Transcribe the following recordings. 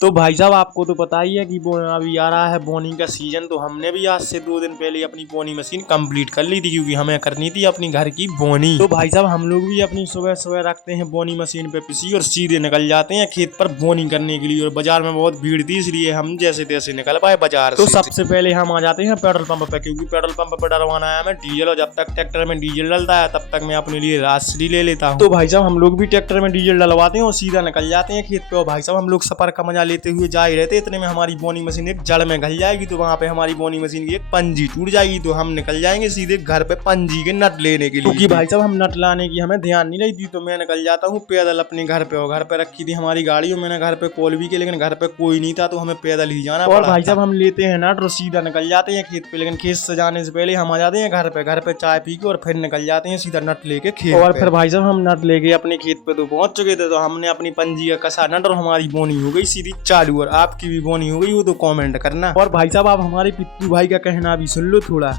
तो भाई साहब आपको तो पता ही है कि अभी आ रहा है बोनी का सीजन। तो हमने भी आज से 2 दिन पहले अपनी बोनी मशीन कंप्लीट कर ली थी, क्योंकि हमें करनी थी अपनी घर की बोनी। तो भाई साहब हम लोग भी अपनी सुबह सुबह रखते हैं बोनी मशीन पे पिसी और सीधे निकल जाते हैं खेत पर बोनी करने के लिए। और बाजार में बहुत भीड़ थी, इसलिए हम जैसे तैसे निकल पाए बाजार से। तो सबसे पहले हम आ जाते हैं पेट्रोल पंप पे, क्योंकि पेट्रोल पंप पे डलवाना है हमें डीजल। और जब तक ट्रैक्टर में डीजल डलता है तब तक मैं अपने लिए राशि ले लेता हूँ। तो भाई साहब हम लोग भी ट्रैक्टर में डीजल डलवाते हैं और सीधा निकल जाते हैं खेत पे। और भाई साहब हम लोग सफर का मजा लेते हुए जा ही रहते, इतने में हमारी बोनी मशीन एक जड़ में घल जाएगी। तो वहां पे हमारी बोनी मशीन की एक पंजी टूट जाएगी। तो हम निकल जाएंगे सीधे घर पे पंजी के नट लेने के लिए, क्योंकि भाई साहब हम नट लाने की हमें ध्यान नहीं रही थी। तो मैं निकल जाता हूँ पैदल अपने घर पे। और घर पे रखी थी हमारी गाड़ी और मैंने घर पे कॉल भी किया, लेकिन घर पे कोई नहीं था तो हमें पैदल ही जाना पड़ा। और भाई साहब हम लेते हैं नट और सीधा निकल जाते हैं खेत पे। लेकिन खेत से जाने से पहले हम आ जाते हैं घर पे चाय पी के और फिर निकल जाते हैं सीधा नट लेके खेत। और फिर भाई साहब हम नट लेके अपने खेत पे तो पहुंच चुके थे। तो हमने अपनी पंजी का कसा नट और हमारी बोनी हो गई सीधी चालू। और आपकी भी बोनी हो गई वो तो कमेंट करना। और भाई साहब आप हमारे पिट्टू भाई का कहना भी सुन लो थोड़ा।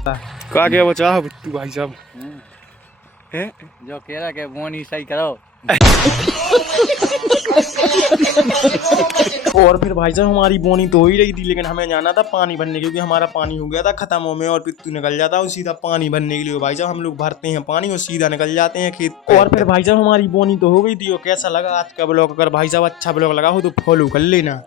का क्या बचा पिट्टू भाई साहब जो कह रहा है बोनी सही करो। और फिर भाई साहब हमारी बोनी तो हो ही रही थी, लेकिन हमें जाना था पानी भरने, क्योंकि हमारा पानी हो गया था खत्म हो में। और पिट्टू निकल जाता है सीधा पानी भरने के लिए। भाई साहब हम लोग भरते हैं पानी और सीधा निकल जाते हैं खेत पे। और फिर भाई साहब हमारी बोनी तो हो गई थी। और कैसा लगा आज का ब्लॉग? अगर भाई साहब अच्छा ब्लॉग लगा हो तो फॉलो कर लेना।